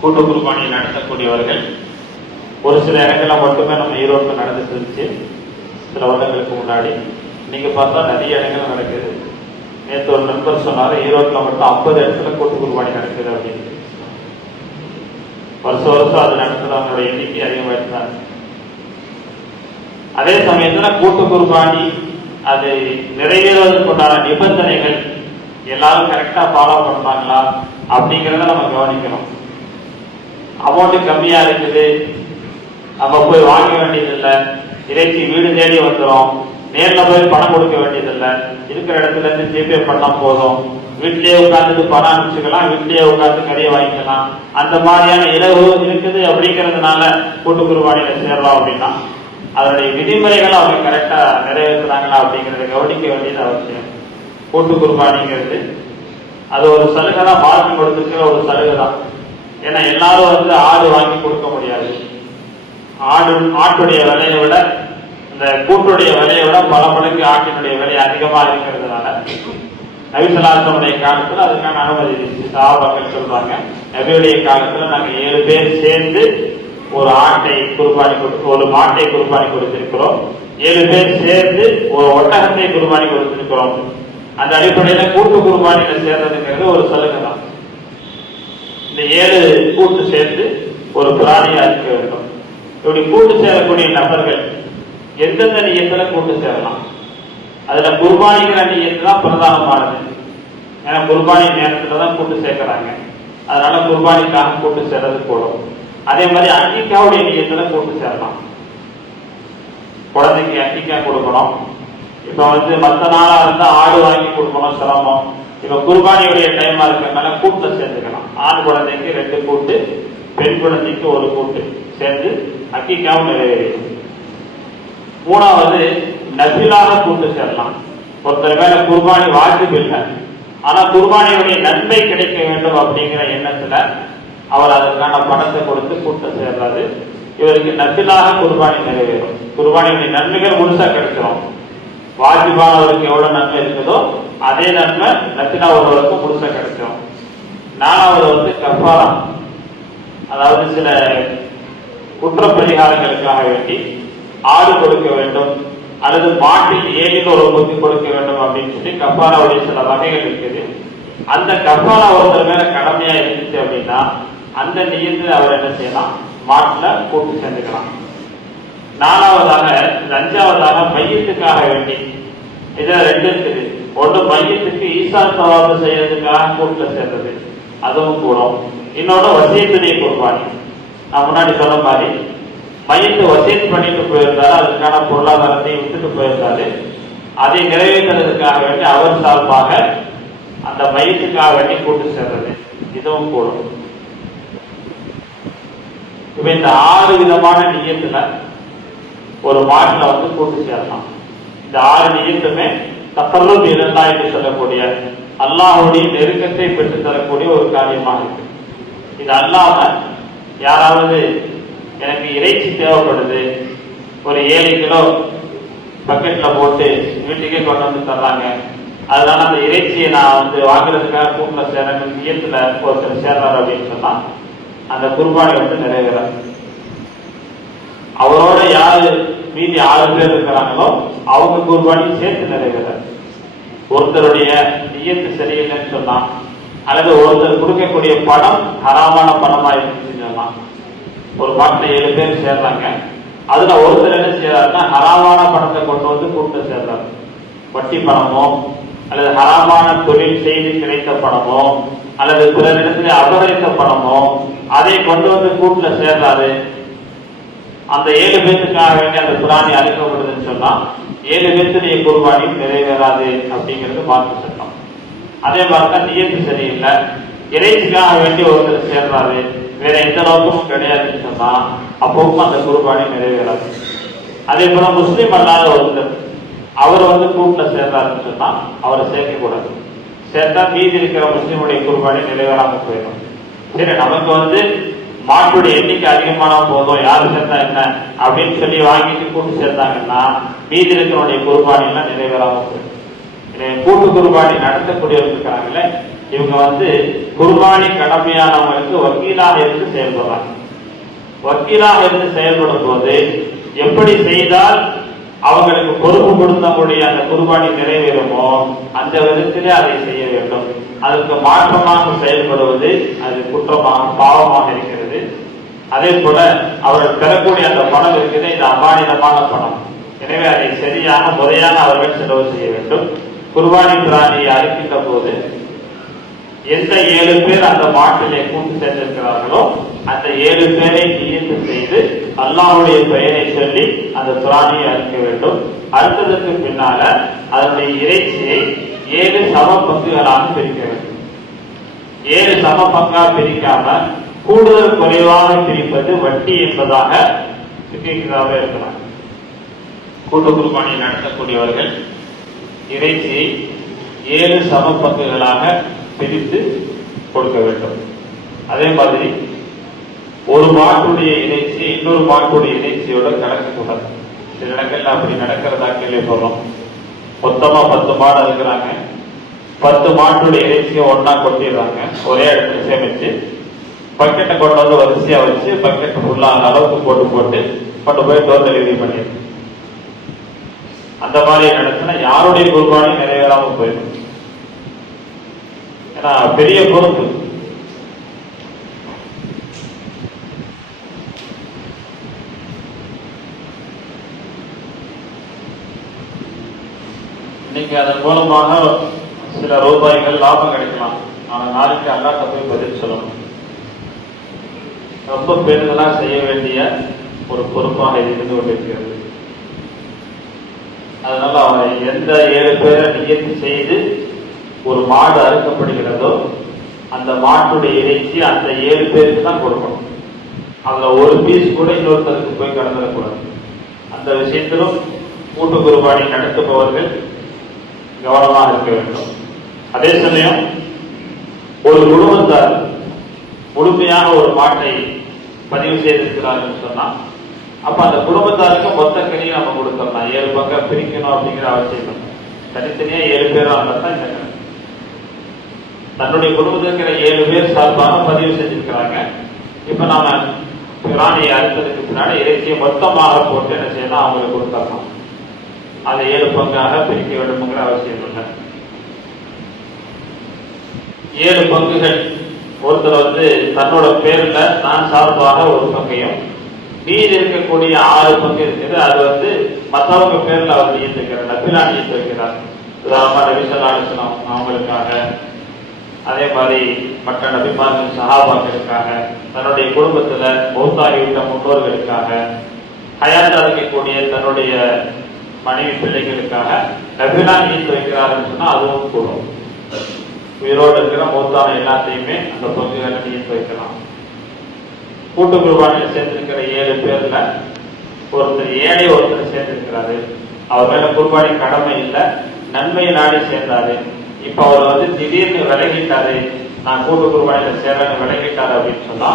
கூட்டு குர்பானியை நடத்தக்கூடியவர்கள் ஒரு சில இடங்களில் மட்டுமே நம்ம ஈரோட்டில் நடந்துட்டு இருந்துச்சு சில வருடங்களுக்கு முன்னாடி. இன்னைக்கு பார்த்தா நிறைய இடங்கள் நடக்குது. நேற்று ஒரு நண்பர் சொன்னாரு ஈரோட்டில் மட்டும் 50 இடத்துல கூட்டு குர்பானி நடக்குது அப்படின்னு. வருஷம் அது நடத்துறவங்களோட எண்ணிக்கை அதிகமாயிட்டாங்க. அதே சமயத்துல கூட்டு குர்பானி அது நிறைவேறுவதற்கு உண்டான நிபந்தனைகள் எல்லாரும் கரெக்டா ஃபாலோ பண்றாங்களா அப்படிங்கிறத நம்ம கவனிக்கணும். அமௌண்ட் கம்மியா இருக்குது, நம்ம போய் வாங்க வேண்டியதில்லை, இறைச்சி வீடு தேடி வந்துடும், நேர்ல போய் பணம் கொடுக்க வேண்டியதில்லை, இருக்கிற இடத்துல இருந்து ஜிபே பண்ணா போதும், வீட்டிலேயே உட்காந்துட்டு பணம் அனுப்பிச்சுக்கலாம், வீட்டிலேயே உட்காந்து கறியை வாங்கிக்கலாம், அந்த மாதிரியான இரவு இருக்குது. அப்படிங்கிறதுனால கூட்டு குர்பானியில சேரலாம் அப்படின்னா அதனுடைய விதிமுறைகளை அவங்க கரெக்டா நிறைவேற்றுறாங்களா அப்படிங்கறத கவனிக்க வேண்டியது அவசியம். கூட்டு குர்பானிங்கிறது அது ஒரு சலுகை தான், மார்க்கு கொடுத்துருக்கிற ஒரு சலுகை தான். ஏன்னா எல்லாரும் ஆடு வாங்கி கொடுக்க முடியாது. ஆட்டுடைய விலையை விட இந்த கூட்டுடைய விலையை விட பல மடங்கு ஆட்டினுடைய விலை அதிகமா இருக்கிறதுனால நபி ஸல்லல்லாஹு காலத்துல அதுக்கான அனுமதி இருந்துச்சு. சஹாபாக்கள் சொல்றாங்க, நபியுடைய காலத்துல நாங்க 7 பேர் சேர்ந்து ஒரு ஆட்டை குர்பானி ஒரு மாட்டை குர்பானி கொடுத்திருக்கிறோம், 7 பேர் சேர்ந்து ஒரு ஒட்டகத்தை குர்பானி கொடுத்திருக்கிறோம். அந்த அடிப்படையில கூட்டு குர்பானியில சேர்றதுங்கிறது ஒரு சலுகை தான். இந்த 7 கூட்டு சேர்ந்து ஒரு பிராணியா இருக்க வேண்டும். இப்படி கூட்டு சேரக்கூடிய நபர்கள் எந்தெந்த நியத்துல கூட்டு சேரலாம்? அதுல குர்பானிங்கிற நியத்து தான் பிரதானமானது. ஏன்னா குர்பானி நேரத்துல தான் கூட்டு சேர்க்கிறாங்க, அதனால குர்பானிக்காக கூட்டு சேர்றது கூடும். அதே மாதிரி அக்கிக்காவுடைய நியத்துல கூட்டு சேரலாம். குழந்தைக்கு அக்கிக்கா கொடுக்கணும். இப்ப மற்ற நாளா இருந்தா ஆடு வாங்கி கொடுக்கணும், சிரமம். இப்ப குர்பானியுடைய டைமா இருக்கிறதுனால கூட்டுல சேர்ந்துக்கலாம். ஆண் குழந்தைக்கு 2 கூட்டு, பெண் குழந்தைக்கு 1 கூட்டு சேர்ந்து அக்கிக்காவும் நிறைவேறும். 3வது நபிலாக கூட்டு சேரலாம். ஒருத்தர் மேல குர்பானி வாஜிப் இல்லை, ஆனா குர்பானியுடைய நன்மை கிடைக்க வேண்டும் அப்படிங்கிற எண்ணத்துல அவர் அதற்கான பணத்தை கொடுத்து கூட்ட சேர்றாரு. இவருக்கு நபிலாக குர்பானி நிறைவேறும். குர்பானியுடைய நன்மைகள் முழுசா கிடைச்சிடும். வாஜிபானவருக்கு எவ்வளவு நன்மை இருக்குதோ அதே நன்மை நபிலா ஒருவருக்கு முழுசா கிடைச்சிடும். 4வது கஃபாரா, அதாவது சில குற்ற பரிகாரங்களுக்காக வேண்டி ஆடு கொடுக்க வேண்டும் அல்லது மாட்டில் ஏழில் ஒரு பங்கு கொடுக்க வேண்டும் அப்படின்னு சொல்லி கஃபாராவுடைய சில வகைகள் இருக்குது. அந்த கஃபாரா ஒருத்தர் மேல கடமையா இருந்துச்சு அப்படின்னா அந்த நியத்தில் அவர் என்ன செய்யலாம், மாட்டுல கூட்டு சேர்ந்துக்கலாம். 4வதாக 5வதாக மையத்துக்காக வேண்டி இதுல 2 இருக்குது. ஒன்று மையத்துக்கு ஈசான் சவாபு செய்யறதுக்காக கூட்டுல சேர்றது, அதுவும் கூடும். இன்னொன்னு வசியத்துடைய குர்பானி. நான் முன்னாடி சொன்ன மாதிரி மையத்தை வசியத் பண்ணிட்டு போயிருந்தாரு, அதுக்கான பொருளாதாரத்தை விட்டுட்டு போயிருந்தாரு, அதை நிறைவேற்றுறதுக்காக வேண்டி அவர் சார்பாக அந்த மையத்துக்காக வேண்டி கூட்டு சேர்றது, இதுவும் கூடும். இப்ப இந்த 6 விதமான நியத்துல ஒரு மாட்டுல கூட்டு சேரலாம். இந்த 6 நியத்துமே தப்பல்லும் இருந்தா என்று சொல்லக்கூடிய அல்லாஹ்வுடைய நெருக்கத்தை பெற்று தரக்கூடிய ஒரு காரியமாக இருக்கு. இது அல்லாம யாராவது எனக்கு இறைச்சி தேவைப்படுது, ஒரு 7 கிலோ பக்கெட்ல போட்டு வீட்டுக்கே கொண்டு வந்து தர்றாங்க, அதனால அந்த இறைச்சியை நான் வாங்குறதுக்காக கூட்டுல சேரணும் நியத்துல ஒருத்தர் சேர்றாரு அப்படின்னு சொன்னா அந்த குர்பானி நிறைவேறாது. அவரோட யாரு மீதி 6 பேர் இருக்கிறாங்களோ அவங்க குர்பானி சேர்த்து நிறைவேறாது. ஒருத்தருடைய நியத்து சரியில்லைன்னு சொன்னா அல்லது ஒருத்தர் கொடுக்கக்கூடிய பணம் ஹராமான பணமா இருந்துச்சுன்னு சொன்னா, ஒரு பாட்டில் 7 பேர் சேர்றாங்க, அதுல ஒருத்தர் என்ன செய்யறாருன்னா ஹராமான பணத்தை கொண்டு வந்து கூட்ட சேர்றாரு. வட்டி பணமோ அல்லது ஹராமான தொழில் செய்து கிடைத்த பணமோ அல்லது பிறரிடத்துல அபகரித்த பணமோ அதை கொண்டு வந்து கூட்டுல சேர்றாரு. அந்த 7 பேருக்காக வேண்டிய அந்த பிராணி அழைக்கப்படுதுன்னு சொன்னா 7 பேருடைய குர்பானியும் நிறைவேறாது அப்படிங்கிறது மார்க்க சட்டம். அதே மாதிரிதான் நியத்து சரியில்லை, இறைச்சிக்காக வேண்டி ஒருத்தர் சேர்றாரு, வேற எந்த நோக்கமும் கிடையாதுன்னு சொன்னா அப்பவும் அந்த குர்பானி நிறைவேறாது. அதே போல முஸ்லீம் அல்லாத ஒருத்தர் அவர் கூட்டுல சேர்றாருன்னு சொன்னா அவரை சேர்க்க கூடாது. சேர்த்தா மீதி இருக்கிற முஸ்லீமுடைய குர்பானி நிறைவேறாம போயிடும். சரி, நமக்கு மாட்டுடைய எண்ணிக்கை அதிகமான போதும், யாரு சேர்த்தா என்ன அப்படின்னு சொல்லி வாங்கிட்டு கூட்டு சேர்த்தாங்கன்னா மீதி இருக்கிறவனுடைய குர்பானி எல்லாம் நிறைவேறாம போயிடும். கூட்டு குர்பானி நடத்தக்கூடியவர்கள் இருக்காங்களே, இவங்க குர்பானி கடமையானவங்களுக்கு வக்கீலாக இருந்து செயல்படுறாங்க. வக்கீலாக இருந்து செயல்படும் போது எப்படி செய்தால் அவங்களுக்கு பொறுப்பு கொடுத்தக்கூடிய அந்த குர்பானி நிறைவேறுமோ அந்த விதத்திலே அதை செய்ய வேண்டும். அதற்கு மாற்றமாக செயல்படுவது அது குற்றமாக பாவமாக இருக்கிறது. அதே போல அவர்கள் பெறக்கூடிய அந்த பணம் இருக்குது, இது அமானிதமான பணம். எனவே அதை சரியான முறையான அவர்கள் செலவு செய்ய வேண்டும். குர்பானி பிராணியை அறுக்கின்ற போது எந்த 7 பேர் அந்த மாட்டிலே கூட்டு சேர்ந்திருக்கிறார்களோ அந்த 7 பேரை நியத்து செய்து அல்லாஹ்வுடைய பெயரை சொல்லி அந்த பிராணியை அறுக்க வேண்டும். அறுத்ததற்கு பின்னால அதனுடைய இறைச்சியை 7 சம பங்குகளாக பிரிக்க வேண்டும். 7 சம பங்கா பிரிக்காம கூடுதல் குறைவாக பிரிப்பது வட்டி என்பதாக இருக்கிறார். கூட்டு குர்பானியை நடத்தக்கூடியவர்கள் இறைச்சியை 7 சம பங்குகளாக பிரித்து கொடுக்க வேண்டும். அதே மாதிரி ஒரு மாட்டுடைய இறைச்சி இன்னொரு மாட்டுடைய இறைச்சியோட கலக்கக்கூடாது. சில இடங்கள்ல அப்படி நடக்கிறதா கேள்விப்படுறோம். மொத்தமா 10 மாடு இருக்கிறாங்க, 10 மாட்டுடைய இறைச்சியை ஒன்னா கொட்டிடுறாங்க, ஒரே இடத்துல சேமிச்சு பக்கெட்டை கொண்டு வரிசையா வச்சு பக்கெட் ஃபுல்லா அளவுக்கு போட்டு கொண்டு போய் டோர் டெலிவரி பண்ணிடுது. அந்த மாதிரி நடத்தினா யாருடைய குர்பானி நிறைவேறாம போயிடும். ஏன்னா பெரிய பொறுப்பு. இன்னைக்கு அதன் மூலமாக சில ரூபாய்கள் லாபம் கிடைக்கலாம். ஆனா நாளைக்கு அல்லாஹ்ட்ட போய் பதில் சொல்லணும். ரொம்ப பெருதலா செய்ய வேண்டிய ஒரு பொறுப்பாக இருந்து கொண்டிருக்கிறது. அதனால அவரை எந்த 7 பேரை நியத்து செய்து ஒரு மாடு அறுக்கப்படுகிறதோ அந்த மாட்டுடைய இறைச்சி அந்த 7 பேருக்கு தான் கொடுக்கணும். அதுல ஒரு பீஸ் கூட இன்னொருத்தருக்கு போய் கடந்துடக்கூடாது. அந்த விஷயத்திலும் கூட்டு குர்பானி நடத்துபவர்கள் கவனமாக இருக்க வேண்டும். அதே சமயம் ஒரு குடும்பத்தார் முழுமையாக ஒரு மாட்டை பதிவு செய்திருக்கிறார்கள் சொன்னா அப்ப அந்த குடும்பத்தாருக்கு மொத்த கனியை நம்ம கொடுத்துடலாம். 7 பங்கா பிரிக்கணும் அப்படிங்கிற அவசியம் இல்லை. தனித்தனியா 7 பேரும் தான் இந்த கணக்கு. தன்னுடைய குடும்பத்தில் இருக்கிற 7 பேர் சார்பாக பதிவு செஞ்சிருக்கிறாங்க. இப்ப நாம பிராணியை அறுத்ததுக்கு பின்னாடி இறைச்சியை மொத்தமாக போட்டு என்ன செய்யலாம், அவங்களுக்கு கொடுத்துடலாம். அதை 7 பங்காக பிரிக்க வேண்டும்ங்கிற அவசியம் இல்லை. 7 பங்குகள் ஒருத்தர் தன்னோட பேர்ல நான் சார்பாக ஒரு பங்கையும் மீது இருக்கக்கூடிய 6 பங்கு இருக்குது அது மற்றவங்க பேர்ல அவர் நியமிக்கிறார், நபிலா நியத்து வைக்கிறார். உதாரணமா நபிசல்லாஹு அவங்களுக்காக, அதே மாதிரி மற்ற நபிமார்கள் சஹாபாக்களுக்காக, தன்னுடைய குடும்பத்துல மௌத்தாகிவிட்ட முன்னோர்களுக்காக, ஹயாத்தா இருக்கக்கூடிய தன்னுடைய மனைவி பிள்ளைகளுக்காக நபிலா நியத்து வைக்கிறாருன்னு சொன்னா அதுவும் கூடும். உயிரோடு இருக்கிற மௌத்தான எல்லாத்தையுமே அந்த பங்குகளை நியத்து வைக்கலாம். கூட்டு குர்பானியில் சேர்ந்திருக்கிற 7 பேர்ல ஒருத்தர் ஏழை ஒருத்தர் சேர்ந்திருக்கிறாரு. அவர் மேல குர்பானி கடமை இல்லை, நன்மையை நாடி சேர்ந்தாரு. இப்ப அவர் திடீர்னு விலகிட்டாரு, நான் கூட்டு குர்பானியில சேர்றேன்னு விலகிட்டாரு அப்படின்னு சொன்னா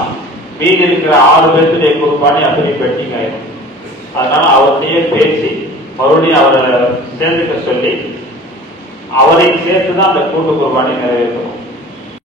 மீதி இருக்கிற 6 பேருடைய குர்பானி அப்படி பெட்டிங் ஆயிடும். அதனால அவர்கிட்டயே பேசி மறுபடியும் அவரை சேர்ந்துக்க சொல்லி அவரை சேர்த்துதான் அந்த கூட்டு குர்பானி நிறைவேற்றணும்.